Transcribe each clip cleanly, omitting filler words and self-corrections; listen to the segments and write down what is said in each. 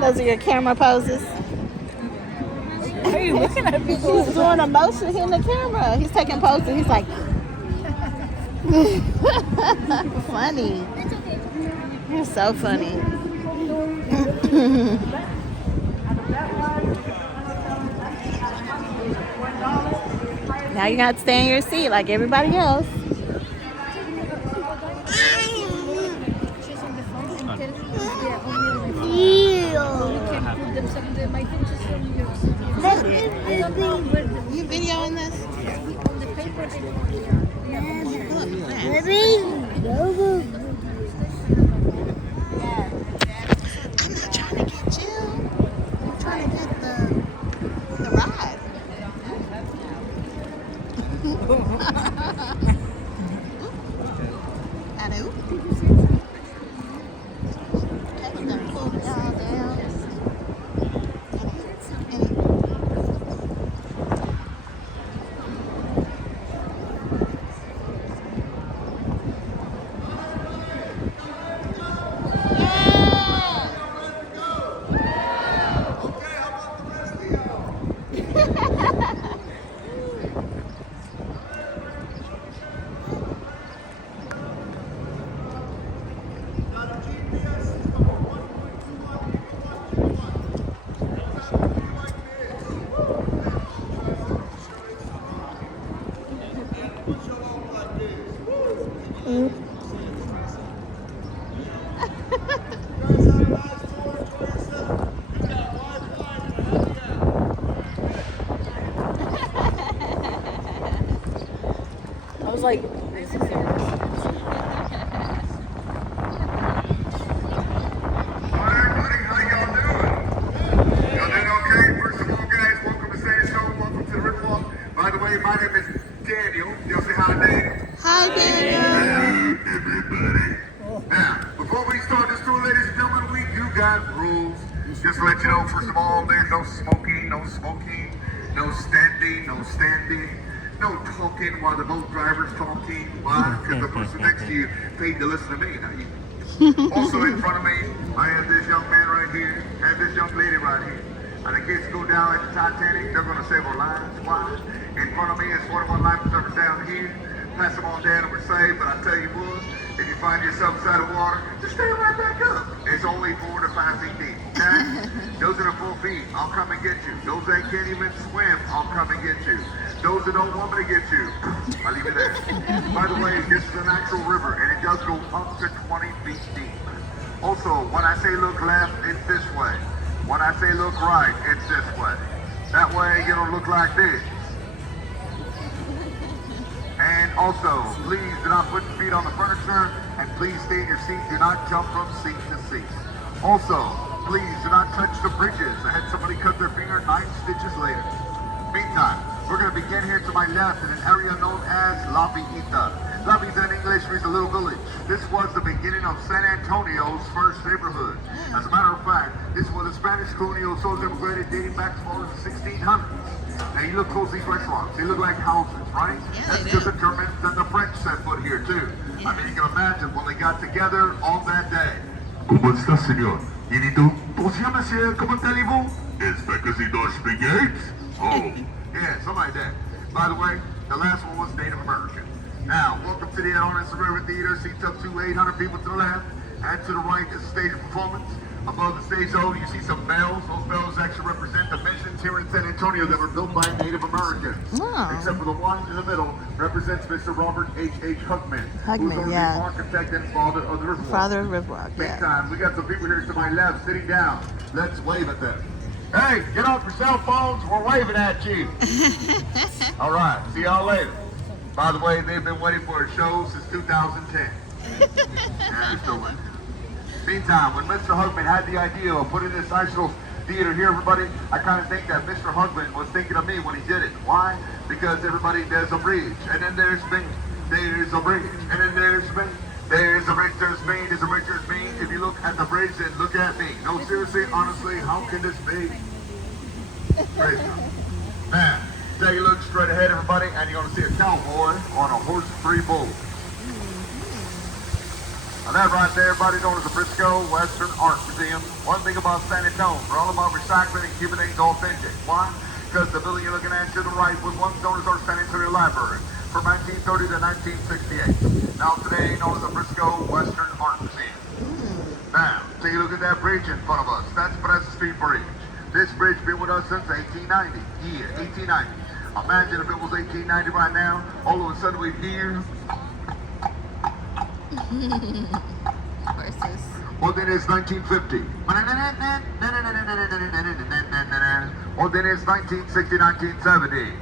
Those are your camera poses. Why are you looking at me? He's doing a motion in the camera. He's taking poses. He's like, funny. You're so funny. Now you got to stay in your seat like everybody else. You videoing this? I'm not trying to get you. I'm trying to get the ride. Hello. Taking the pull y'all down. I was like, my name is Daniel. Y'all say hi, Daniel. Hi, Daniel. Everybody. Now, before we start this tour, ladies and gentlemen, we do got rules. Just to let you know, first of all, there's no smoking, no standing, no talking while the boat driver's talking. Why? Because the person next to you paid to listen to me. Now, also in front of me, I have this young man right here and this young lady right here. And the kids go down at the Titanic, they're going to say more lines. Why? In front of me is 41 life preservers down here. Pass them on down and we're safe, but I tell you what, if you find yourself inside of water, just stay right back up. It's only 4 to 5 feet deep, okay? Those that are 4 feet, I'll come and get you. Those that can't even swim, I'll come and get you. Those that don't want me to get you, I'll leave it there. By the way, this is an actual river, and it does go up to 20 feet deep. Also, when I say look left, it's this way. When I say look right, it's this way. That way, it'll look like this. And also, please do not put your feet on the furniture, and please stay in your seat. Do not jump from seat to seat. Also, please do not touch the bridges. I had somebody cut their finger 9 stitches later. Meantime, we're going to begin here to my left in an area known as La Villita. La Villita in English means a little village. This was the beginning of San Antonio's first neighborhood. As a matter of fact, this was a Spanish colonial soldiers immigrated dating back as far as the 1600s. Now you look close to these restaurants, they look like houses, right? Yeah, that's they because do. the Germans and the French set foot here too. Yeah. I mean, you can imagine when they got together on that day. ¿Cómo está, señor? Bonjour, monsieur, comment allez-vous? Especasitos spaghetti? Oh, yeah, something like that. By the way, the last one was Native American. Now, welcome to the Honest River Theater. Seats up to 800 people to the left, and to the right is a stage performance. Above the stage, though, you see some bells. Those bells actually represent the missions here in San Antonio that were built by Native Americans. Wow. Except for the one in the middle represents Mr. Robert H. Hugman, Hugman, who's yeah. the architect and father of the Riverwalk. Father of Riverwalk, yeah. Meantime, we got some people here to my left sitting down. Let's wave at them. Hey, get off your cell phones. We're waving at you. All right, see y'all later. By the way, they've been waiting for a show since 2010. Yeah, they're still waiting. Meantime, when Mr. Hugman had the idea of putting this nice little theater here, everybody, I kind of think that Mr. Hugman was thinking of me when he did it. Why? Because everybody, there's a bridge, and then there's Spain. There's a bridge, and then there's Spain. There's a bridge, there's Spain, there's a bridge, there's Spain. If you look at the bridge, then look at me. No, seriously, honestly, how can this be? Praise God. Man, straight ahead, everybody, and you're going to see a cowboy on a horse and 3 bulls. Now that right there, everybody, known as the Briscoe Western Art Museum. One thing about San Antonio, we're all about recycling and keeping things authentic. Why? Because the building you're looking at to the right was once known as our San Antonio Library from 1930 to 1968. Now today, known as the Briscoe Western Art Museum. Now, take a look at that bridge in front of us. That's Breslin Street Bridge. This bridge been with us since 1890. Yeah, 1890. Imagine if it was 1890 right now, all of a sudden we'd hear. Horses. Well, then it's 1950. Well, then it's 1960, 1970.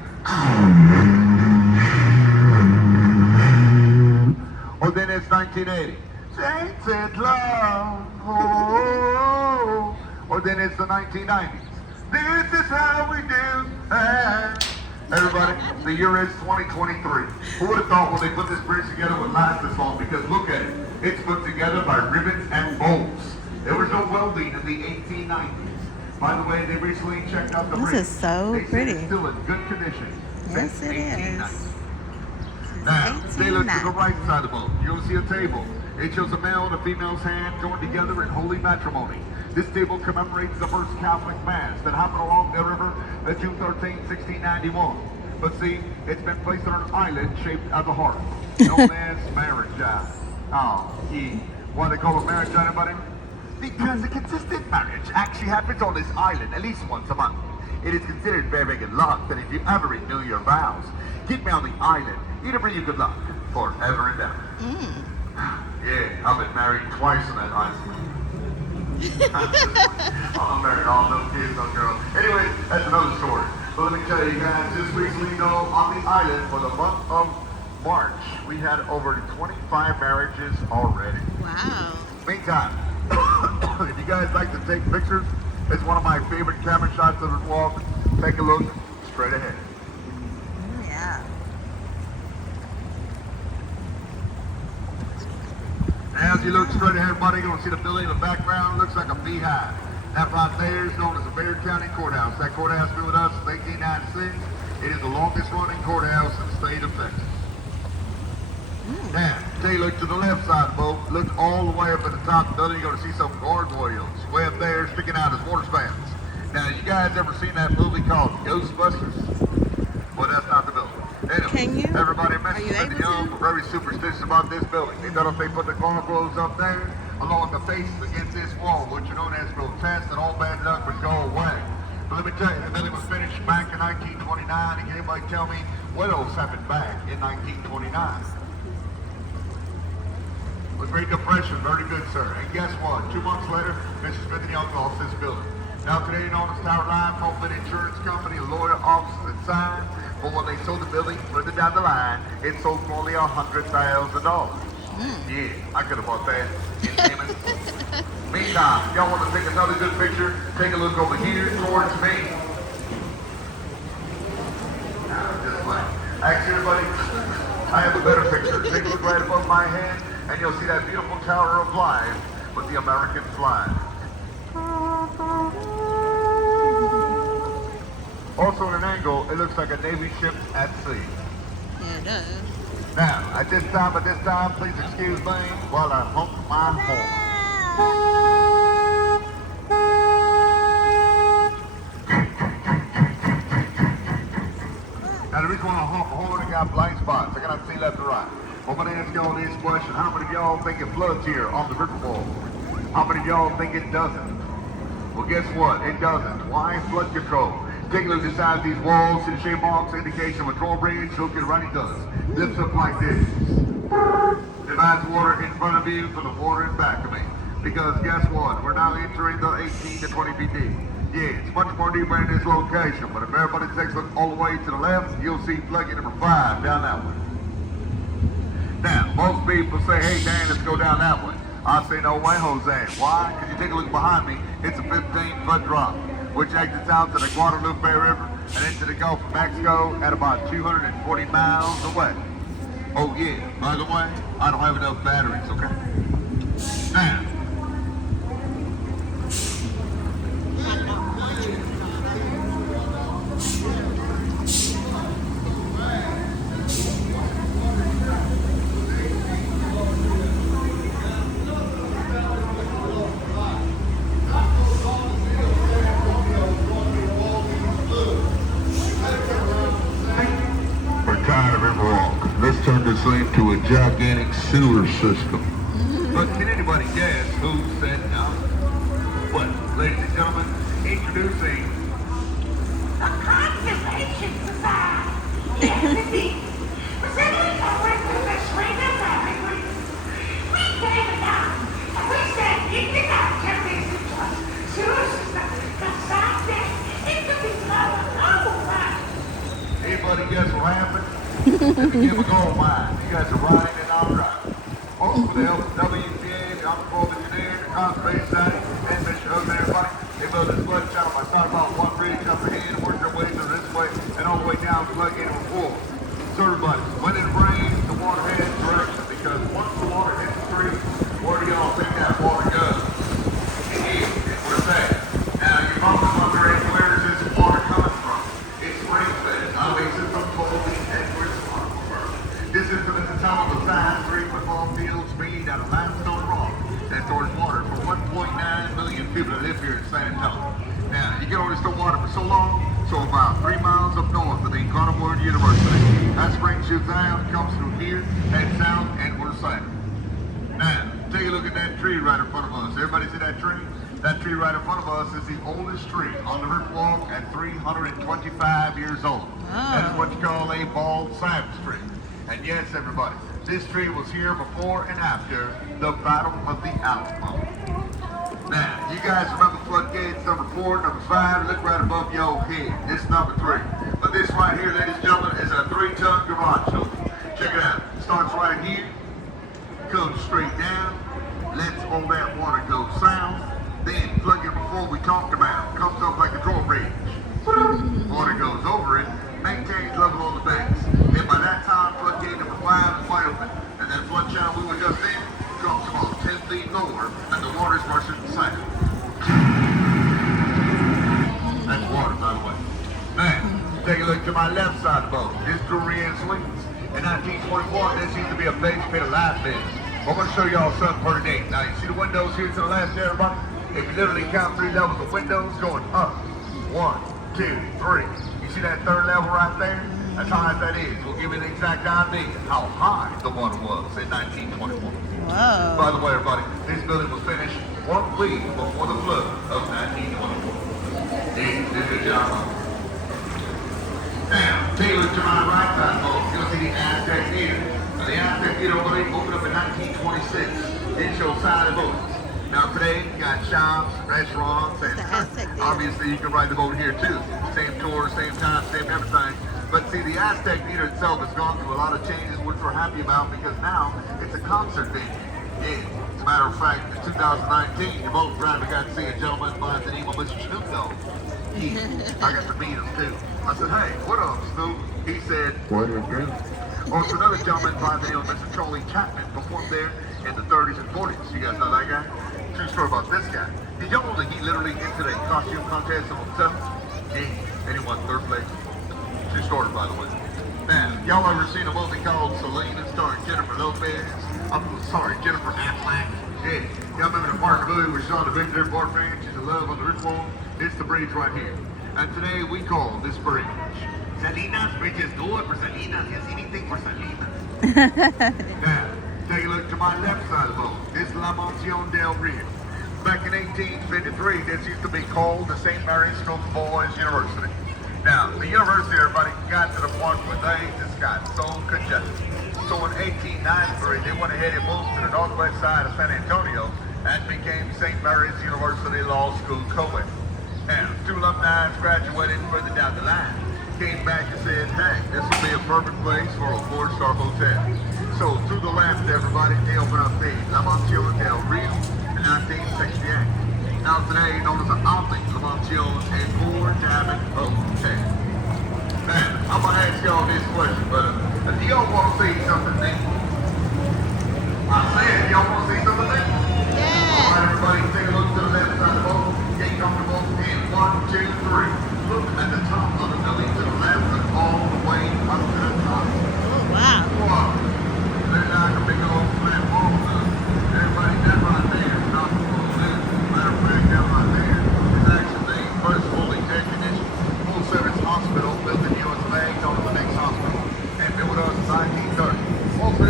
Well, then it's 1980. Tainted love. Oh. Or then it's the 1990s. This is how we do. Everybody, the year is 2023. Who would have thought when they put this bridge together would last this long? Because look at it. It's put together by ribbons and bolts. There was no welding in the 1890s. By the way, they recently checked out the bridge. This is so They say pretty. It's still in good condition. Yes, since it 1890. is. Now, they look to the 1890. right side of the boat. You'll see a table. It shows a male and a female's hand joined together in holy matrimony. This table commemorates the first Catholic Mass that happened along the river June 13, 1691. But see, it's been placed on an island shaped as a heart, known as marriage. Oh, why they call it marriage, anybody? Because a consistent marriage actually happens on this island at least once a month. It is considered very, very good luck that if you ever renew your vows, get me on the island. It'll bring you good luck forever and ever. Yeah, I've been married twice on that island. I'm married, all no kids, no girls. Anyway, that's another story. But let me tell you guys, just recently, on the island for the month of March, we had over 25 marriages already. Wow. Meantime, if you guys like to take pictures, it's one of my favorite camera shots of the walk. Take a look straight ahead. Yeah. As you look straight ahead, buddy, you're going to see the building in the background. Looks like a beehive. That right there is known as the Bexar County Courthouse. That courthouse been with us since 1896. It is the longest running courthouse in the state of Texas. Now, take a look to the left side of the boat. Look all the way up at the top of the building. You're going to see some gargoyles way up there sticking out as water spouts. Now, you guys ever seen that movie called Ghostbusters? Well, that's not the building. Anyway, Can you? everybody Are you mentioned that the able young to? were very superstitious about this building. They thought if they put the gargoyles up there, along the faces against this wall, which are known as grotesque, and all bad luck would go away. But let me tell you, the building was finished back in 1929, and can anybody tell me what else happened back in 1929? The Great Depression, very good, sir. And guess what? 2 months later, Mr. Smith and Young lost this building. Now today, known as Tower Line, Homeland Insurance Company, lawyer, offices, and sign. But when they sold the building further down the line, it sold for only $100,000. Yeah, I could have bought that in Hammond. Meantime, y'all want to take another good picture? Take a look over here towards me. Just like, actually, everybody, I have a better picture. Take a look right above my head, and you'll see that beautiful Tower of Life with the American flag. Also, in an angle, it looks like a Navy ship at sea. Yeah, it does. Now, at this time, please excuse me while I honk my horn. Now, the reason why I honk the horn, I got blind spots. I cannot see left or right. I'm going to ask y'all this question. How many of y'all think it floods here on the river wall? How many of y'all think it doesn't? Well, guess what? It doesn't. Why? Flood control. Take a look inside these walls, see the shape marks, indication of a drawbridge. Look at it right, it does. Lifts up like this. Divides water in front of you from the water in back of me. Because guess what? We're now entering the 18 to 20 feet deep. Yeah, it's much more deeper in this location, but if everybody takes a look all the way to the left, you'll see floodgate number 5 down that way. Now, most people say, hey, Dan, let's go down that way. I say, no way, Jose. Why? Because you take a look behind me, it's a 15-foot drop, which exits out to the Guadalupe River and into the Gulf of Mexico at about 240 miles away. Oh, yeah, by the way, I don't have enough batteries, okay? Now, linked to a gigantic sewer system. But can anybody guess who said no? Well, ladies and gentlemen, introducing The Conservation Society. Yes, indeed. Presenting a record of Sweden Valley. We came down and we said, if you got temptation to us, sewer system, the side thing, it could be lower, right? anybody guess what happened? Give a gold mine. You guys are riding it all right. Most of the WPA, the Honorable Engineer, the Conservation Society, and Mr. Hood, everybody, they built this flood channel by starting about one bridge up ahead, worked their way through this way, and all the way down to Floodgate and Four. So everybody, when it rains, the water heads direction, because once the water hits the street, where do y'all think that water goes? Here, we're saying. Now, you're probably wondering, where is this water coming from? It's rain-fed. Obviously, from Colby and where's the water from first? This is from the top of the size 3 football fields made out of limestone rock that stores water for 1.9 million people that live here in San Antonio. Now, you can only store water for so long, so about 3 miles up north of the Carnivore University. That spring shoots down, comes through here, heads south, and we're safe. Now, take a look at that tree right in front of us. Everybody see that tree? That tree right in front of us is the oldest tree on the River Walk at 325 years old. That is what you call a bald cypress tree. And yes, everybody, this tree was here before and after the Battle of the Alamo. Now, you guys remember floodgates number 4, number 5, look right above your head. This is number 3. But this right here, ladies and gentlemen, is a 3-ton garage door. Check it out. Starts right here, comes straight down, lets all that water go south, then floodgate before we talked about, comes up like a drawbridge. Water goes over it, maintains level on the banks. Then by that time, floodgate number 5 is wide open. And that flood channel we were just in drops about 10 feet lower, and the water's rushing south. That's water, by the way. Now, take a look to my left side of the boat. This brewery in Sweens. In 1921, this used to be a base pit of live business. I'm going to show y'all something pretty neat. Now, you see the windows here to the left there, everybody? If you literally count 3 levels of windows going up, 1, 2, 3. You see that 3rd level right there? That's how high that is. We'll give you an exact idea how high the water was in 1921. Whoa. By the way, everybody, this building was finished 1 week before the flood of 1921. Hey, did a good job. Now, take a look to my right side, folks. You'll see the Aztec Theater. Now, the Aztec Theater opened up in 1926. It shows side of boats. Now, today, you got shops, restaurants, and The Aztec Theater. obviously you can ride the boat here too. Same tour, same time, same everything. But see, the Aztec Theater itself has gone through a lot of changes, which we're happy about because now it's a concert venue. Yeah. As a matter of fact, in 2019, the boat driver got to see a gentleman by the name of Mr. Snoop Dogg. I got to meet him too. I said, hey, what up, Snoop? He said, what up, girl? Also, another gentleman by the name of Mr. Charlie Chapman performed there in the 30s and 40s. You guys know that guy? True story about this guy. Did y'all know that he literally entered a costume contest of himself? Yeah, and he won 3rd place. True story, by the way. Now, y'all ever seen a movie called Selena starring Jennifer Lopez? I'm sorry, Jennifer Affleck. Yeah, y'all remember the part of the movie where she on the bridge there, boyfriend, she's in love on the roof wall? It's the bridge right here. And today we call this bridge Salinas Bridge is good for Salinas. Yes, anything for Salinas. Now, take a look to my left side of the boat. This is La Mansión del Rio. Back in 1853, this used to be called the St. Mary's School Boys University. Now, the university, everybody, got to the point where they just got so congested. So in 1893, they went ahead and moved to the northwest side of San Antonio and became St. Mary's University Law School co-ed. Now, 2 alumni graduated further down the line, came back and said, hey, this will be a perfect place for a 4-star hotel. So to the left, everybody, they opened up the La Mansión del Rio in 1968. Now today, known as the Omni La Mansión and 4 Diamond Hotel. Man, I'm going to ask y'all this question, brother. Do y'all want to see something new? I said, y'all want to see something new? Yeah. All right, everybody, take a look to the left side of the boat. Get comfortable. And 1, 2, 3. Look at the top of the building to the left and all the way up to the top. Oh, wow. Wow. There's like a big old flat wall. Everybody, that right there is not full of this. Matter of fact, that right there is actually the first fully air-conditioned, full-service hospital built in the U.S. known as the next hospital, and built with us in 1930. Also,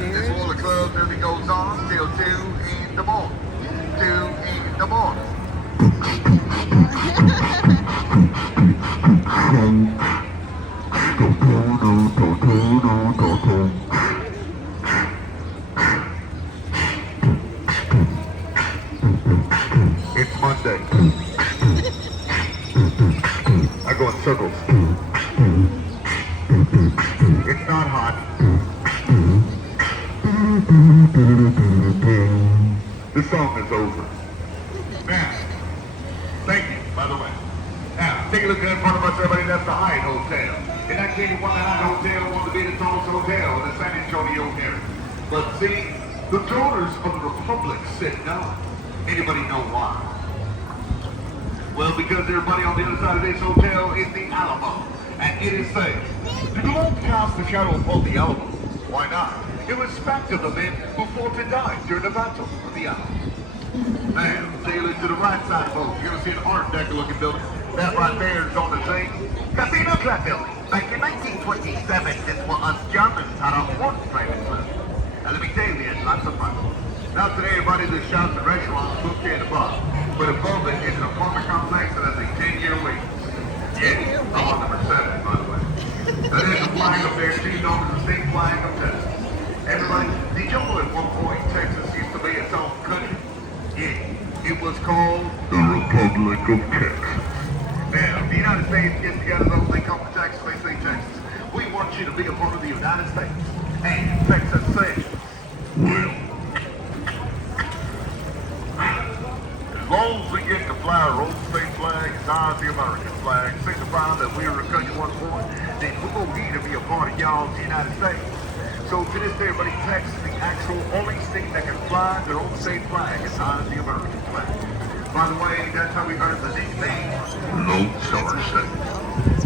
This is all the club really goes on till 2 in the morning. 2 in the morning. It's Monday. I go in circles. It's not hot. The song is over. Now, thank you, by the way. Now, take a look in front of us, everybody. That's the Hyatt Hotel. In 1981, the Hyatt Hotel wanted to be the tallest hotel in the San Antonio area. But see, the daughters of the Republic said no. Anybody know why? Well, because everybody on the other side of this hotel is the Alamo. And it is safe. You don't cast the shadow upon the Alamo. Why not? In respect of the men who fought and died during the battle of the Alamo. Now, sailing to the right side of the boat, you're going to see an Art Deco looking building. That right there is on the thing. Casino Club building. Back in 1927, this was us Germans had our fourth private club. And let me tell you, we had lots of fun. Now today, everybody, there's shops and restaurants, bouquet and above. But above it is an apartment complex that has a 10-year wait. Yeah, I'm on number 7, by the way. Now there's a flag up there, she's known as the state flag of Texas. Everybody, did you know at one point Texas used to be its own country? Yeah, it was called the Republic of Texas. Now, the United States gets together, those they call for Texas, they say Texas. We want you to be a part of the United States. And Texas says, well, as long as we get to fly our own state flag as high as the American flag, signifying that we are a country once more, then we're going to need to be a part of y'all's United States. So to this day, everybody, Texas is the actual only state that can fly their own state flag as high as the American flag. By the way, that's how we earned the nickname Lone Star State.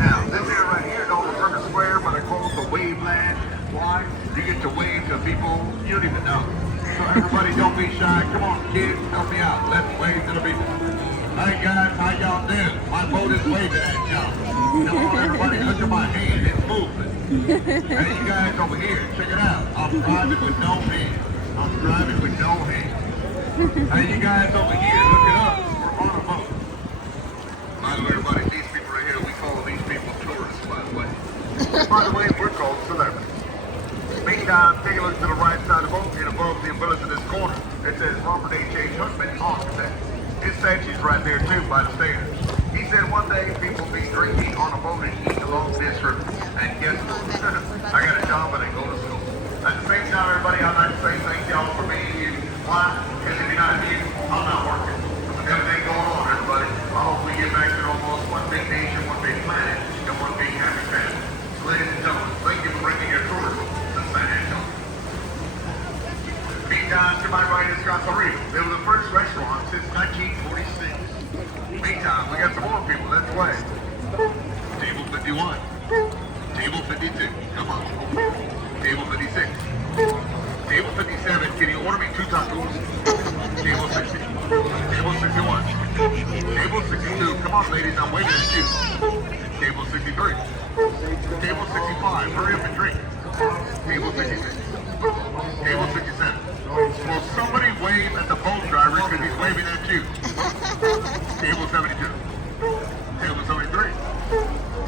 Now, this area right here is on the Burger Square, but I call it the Wave Land. Why? You get to wave to people you don't even know. So everybody don't be shy. Come on, kids, help me out. Let's wave to the people. Hey guys, how y'all doing? My boat is waving at y'all. Come on, everybody, look at my hand. It's moving. Hey, you guys over here, check it out. I'm driving with no hands. I'm driving with no hands. Hey, you guys over here, look it up. We're on a boat. By the way, everybody, these people right here, we call these people tourists, by the way. By the way, we're called celebrities. Meantime, take a look to the right side of the boat, and above the umbrellas in this corner, it says Robert H.H. Huckman, architect. His statue's right there, too, by the stairs. He said one day people be drinking on a boat and eating along this river. And guess what? I got a job and I go to school. At the same time, everybody, I'd like to say thank y'all for being here. Why? Because if you're not here, I'm not working. Everything going on, everybody. I hope we get back to almost one big nation, one big planet, and one big happy family. So, ladies and gentlemen, thank you for bringing your tourism to San Antonio. Meantime, to my right is Casario. They were the first restaurant since 1946. Meantime, we got some more people. Let's play. Table 51. Table 52. Come on. Table 56. Table 57. Can you order me 2 tacos? Table 60. Table 61. Table 62. Come on, ladies. I'm waiting at you. Table 63. Table 65. Hurry up and drink. Table 66. Table 67. Will somebody wave at the boat driver because he's waving at you? Table 72. Table 73.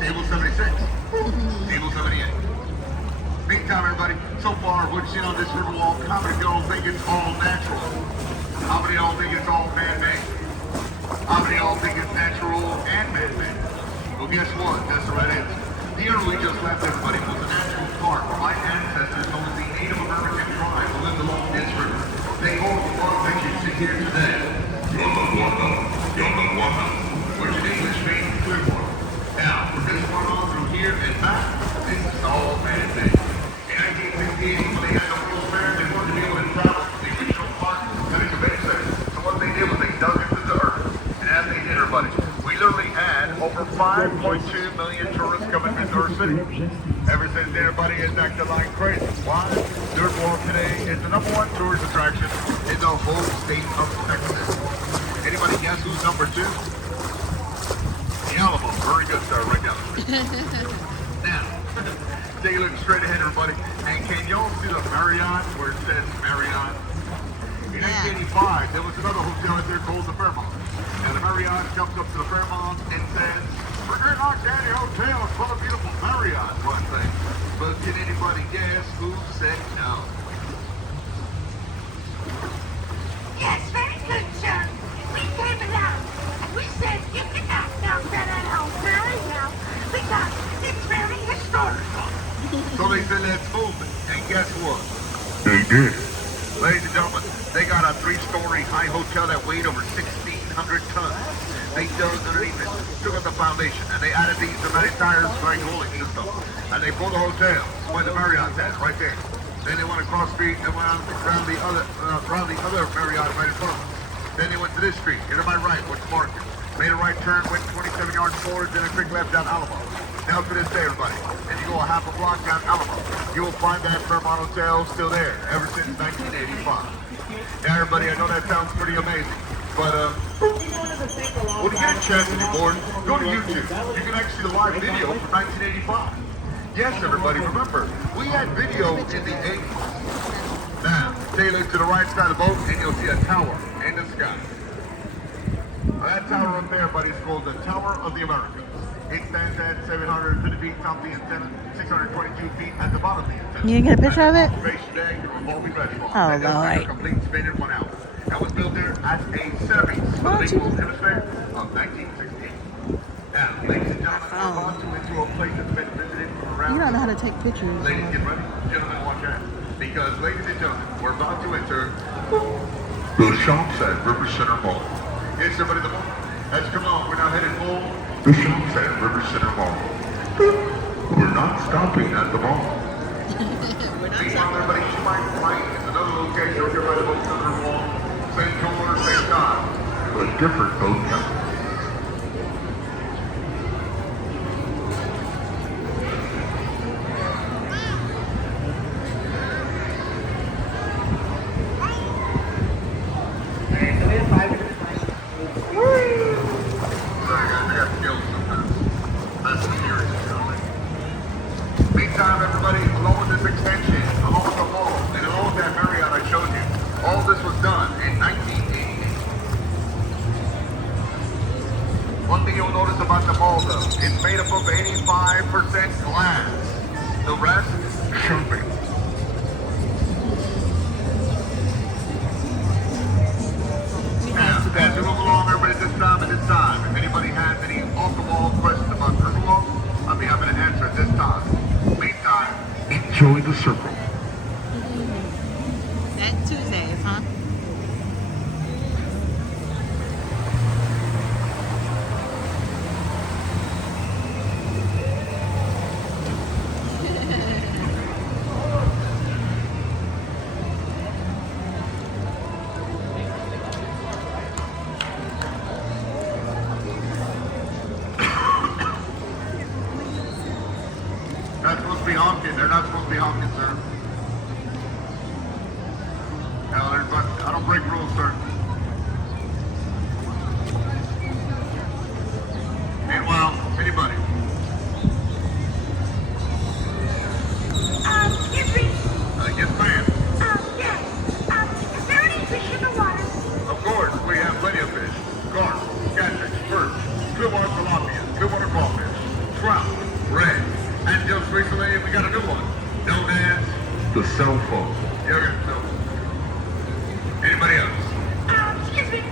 Table 76. Table 78. Meantime, everybody, so far, what you see on this river walk, how many of y'all think it's all natural? How many of y'all think it's all man-made? How many of y'all think it's natural and man-made? Well, guess what? That's the right answer. The year we just left, everybody, was a natural park where my ancestors known as the Native American tribe who lived along this river. They hold the park that you see here today. Yonagwana, which in English means Clearwater. Now, from this one on through here and back, this is all man-made. In 1968, when they had the World's Fair, they wanted to be able to travel from the original park to the convention center. So what they did was they dug into the earth. And as they did, everybody, we literally had over 5.2 million tourists coming to our city. Ever since then, everybody has acted like crazy. Why? Dirt Walk today is the #1 tourist attraction in the whole state of Texas. Anybody guess who's number 2? The Alamo. Very good, sir. Right down the street. Now, Take a look straight ahead, everybody. And can y'all see the Marriott where it says Marriott? In 1985, there was another hotel out there called the Fairmont. And the Marriott comes up to the Fairmont and says, "We're Great Knock County Hotel is full of beautiful Marriott," one thing. But can anybody guess who said no? Yes, very good, sir. We came along and we said you cannot knock that at home very now because it's very historical. So they said, let's move it. And guess what? They did. Ladies and gentlemen, they got a 3-story high hotel that weighed over 1,600 tons. They dug underneath it, took up the foundation, and they added these pneumatic tires like holding and stuff. And they pulled the hotel, where the Marriott's at, right there. Then they went across the street and went around the other Marriott right in front of them. Then they went to this street, here to my right, what's the market? Made a right turn, went 27 yards forward, then a quick left down Alamo. Now to this day, everybody, if you go a half a block down Alamo, you will find that Fairmont Hotel still there, ever since 1985. Yeah, everybody, I know that sounds pretty amazing, but when you get a chance anymore, go to YouTube. You can actually see the live video from 1985. Yes, everybody, remember, we had video in the 80s. Now, take a look to the right side of the boat, and you'll see a tower in the sky. That tower up there, buddy, is called the Tower of the Americas. It stands at 750 feet top the antenna, 622 feet at the bottom of the antenna. You get a picture of it? Observation deck, the revolving reservoir. Oh, That does Lord. take a complete spin in 1 hour. That was built there as a service for the Naval Hemisphere of 1968. Now, ladies and gentlemen, we're about to into a place that's been visited from around. You don't know how to take pictures. Ladies, get ready. Gentlemen, watch out. Because, ladies and gentlemen, we're about to enter the Shops at River Center Mall. Yes, everybody, the mall. Let's come on. We're now headed for the Shops at River Center Mall. We're not stopping at the mall. Meanwhile, everybody, you might find another location over here by the boat under the wall. Same color, same time, but different boat company. Meantime, everybody, along with this extension, along with the mall, and along with that Marriott I showed you, all this was done in 1988. One thing you'll notice about the mall, though, it's made up of 85% glass. The rest, shopping. Now, as we move along, everybody, this time, if anybody has any off-the-wall questions about Riverwalk, I'll be happy to answer at this time. Meantime, enjoy the circle. That Tuesdays, huh? Not supposed to be honking. They're not supposed to be honking, sir. Now, I don't break rules, sir. Meanwhile, anybody. Excuse me. Yes, ma'am. Yes. Is there any fish in the water? Of course, we have plenty of fish. Carp, catfish, perch, clearwater tilapia, clearwater crawfish, trout, red. And just recently, we got a new one, known as the cell phone. Yeah, okay, so. Anybody else? Excuse me.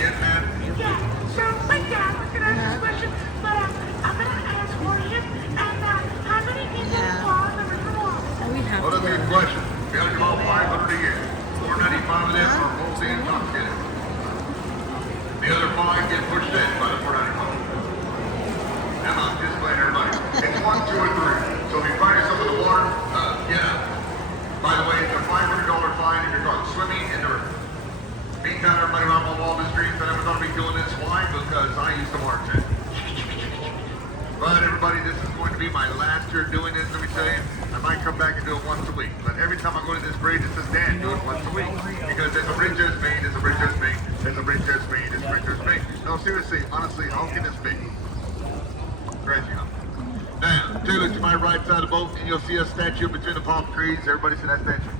Yes, ma'am? Yeah. So my dad was gonna ask this question, but I'm gonna ask for you. And how many people fall in the river wall? We have Well, that's a to. good question. We have about 500 a year. 495 of them are mostly intoxicated. The other 5 get pushed in by the 495. Now, I'm just playing everybody. It's 1, 2, or 3. So if you find yourself in the water, get out. By the way, it's a $500 fine if you're caught swimming in the river. Meantime, everybody around my wall the streets, I never thought I'd be doing this. Why? Because I used to bartend. But everybody, this is going to be my last year doing this, let me tell you. I might come back and do it once a week. But every time I go to this bridge, it says, Dan, do it once a week. Because there's a bridge just made, there's a bridge just made, there's a bridge just made, there's a bridge just made. No, seriously, honestly, how can this be? Crazy, huh? Now, Taylor, to my right side of the boat, and you'll see a statue between the palm trees. Everybody see that statue?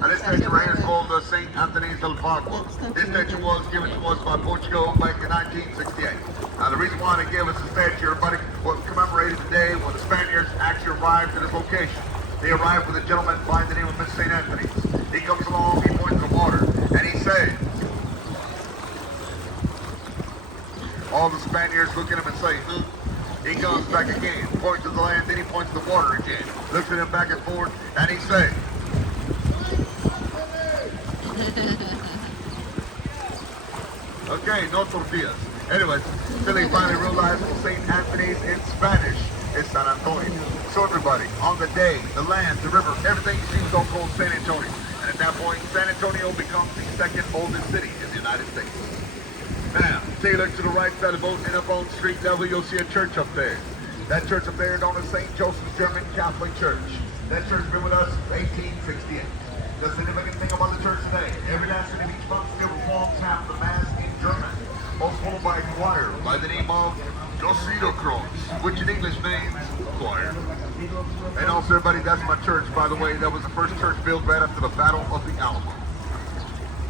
Now, this statue right here is called the St. Anthony's del Parco. This statue was given to us by Portugal back in 1968. Now, the reason why they gave us the statue, everybody was commemorated today when the Spaniards actually arrived at this location. They arrived with a gentleman by the name of St. Anthony's. He comes along, he points to the water, and he says, all the Spaniards look at him and say, He comes back again, points to the land, then he points to the water again. Looks at him back and forth, and he says, okay, no tortillas. Anyways, till he finally realized St. Anthony's in Spanish is San Antonio. So everybody, on the day, the land, the river, everything seems to called San Antonio. And at that point, San Antonio becomes the second oldest city in the United States. Now, take a look to the right side of the boat and up on street level, you'll see a church up there. That church up there is known as St. Joseph's German Catholic Church. That church has been with us since 1868. The significant thing about the church today, every last of each month still performs half the Mass in German, most followed by a choir by the name of Josidokreuz, which in English means choir. And also, everybody, that's my church, by the way. That was the first church built right after the Battle of the Alamo.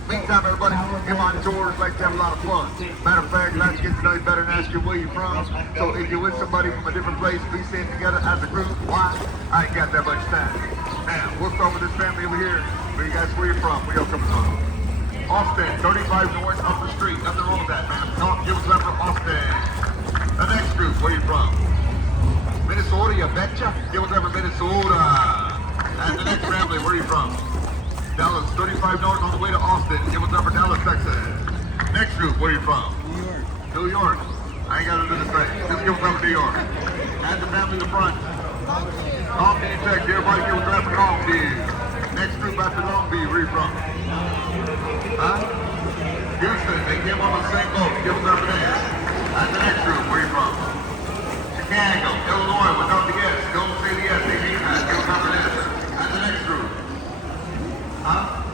Meantime, everybody, in my tours, like to have a lot of fun. Matter of fact, let's get to know you better and ask you where you're from. So if you're with somebody from a different place, be staying together as a group. Why? I ain't got that much time. Now, we'll start with this family over here. Where you guys, where you from? Where y'all coming from? Austin, 35 north up the street. Nothing wrong with that, man. Come, give us up from Austin. The next group, where you from? Minnesota, you betcha. Give us up from Minnesota. And the next family, where you from? Dallas, 35 north on the way to Austin. Give us up for Dallas, Texas. Next group, where are you from? New York. New York. I ain't got to do this thing. Just give us up for New York. And the family in the front. Long Beach, Texas. Everybody give us up for Long Beach. Next group after Long Beach, where are you from? Huh? Houston, they came on the same boat. Give us up for there. And the next group, where are you from? Chicago, Illinois, without the S. Don't say the S, they mean that. Give us up for this. And the next group. Huh?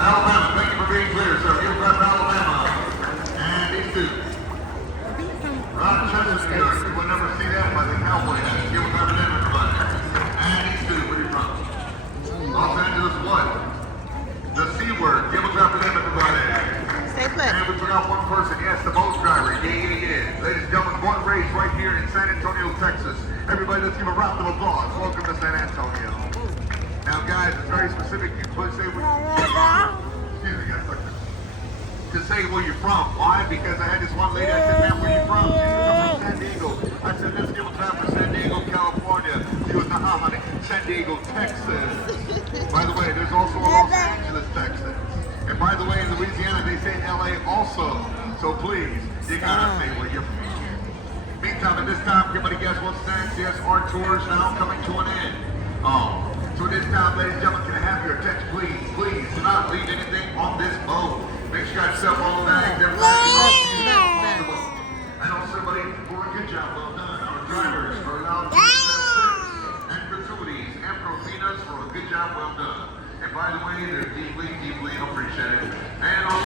Alabama, thank you for being clear, sir. Give us up Alabama. And these two. Rochester, New York. You will never see that by the cowboy hat. Give us up to them, everybody. And these two, where are you from? Los Angeles, what? The C word. Give us up to them, everybody. Stay put. And we forgot one person. Yes, the boat driver. Yeah. Ladies and gentlemen, born and raised right here in San Antonio, Texas. Everybody, let's give a round of applause. Welcome to San Antonio. Now, guys, it's very specific. You could say where excuse me, guys. To say where you're from. Why? Because I had this one lady. I said, "Man, where you from?" She said, "I'm from San Diego." I said, "Let's give a clap for San Diego, California." She was, honey, San Diego, Texas. By the way, there's also a Los Angeles, Texas. And by the way, in Louisiana, they say LA also. So please, you gotta say where you're from. Meantime, at this time, everybody guess what's next? Yes, our tour is now coming to an end. So this time, ladies and gentlemen, can I have your attention, please? Please, do not leave anything on this boat. Make sure you got yourself all bags, everything. I know somebody for a good job, well done. Our drivers are allowed to and gratuities and profinas for a good job, well done. And by the way, they're deeply, deeply appreciated. And